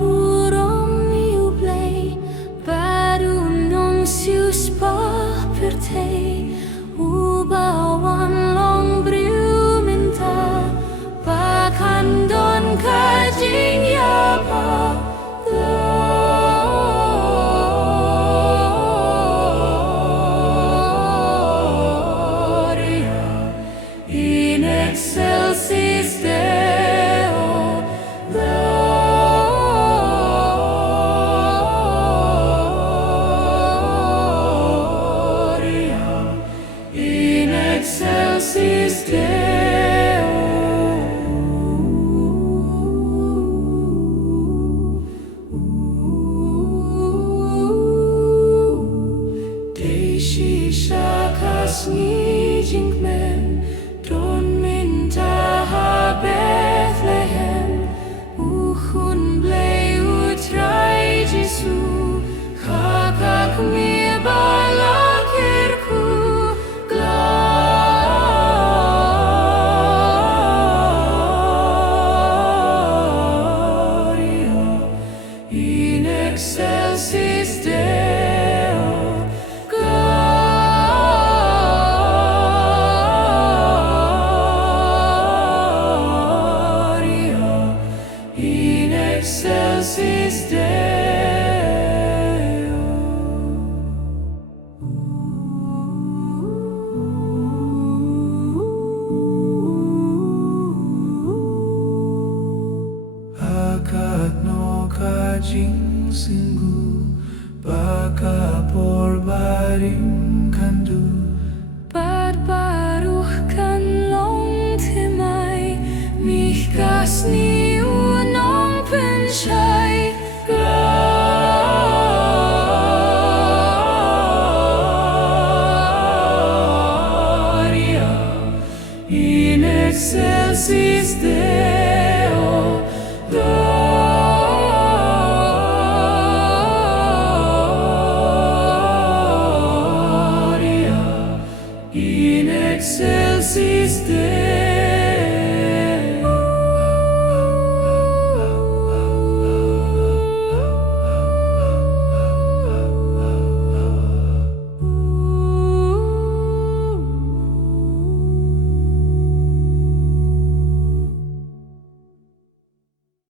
Burom Ï'U Blei, Burom pyrthei, ubawan long briuminta, pakandon kajing yapa, Gloria in Excelsis Deo, In Excelsis Deo. Deishi shakas jingkmen, don minta ha Bethlehem, Uchun Blei utrai Jesu, chakak mir balakirku, Gloria in Excelsis Deo, Gloria in Excelsis Deo. Akat no kajing singgu, baka porbarim kandu, Padparuhkan long timai, mihkas ni unong pensyai, Gloria in Excelsis Deo.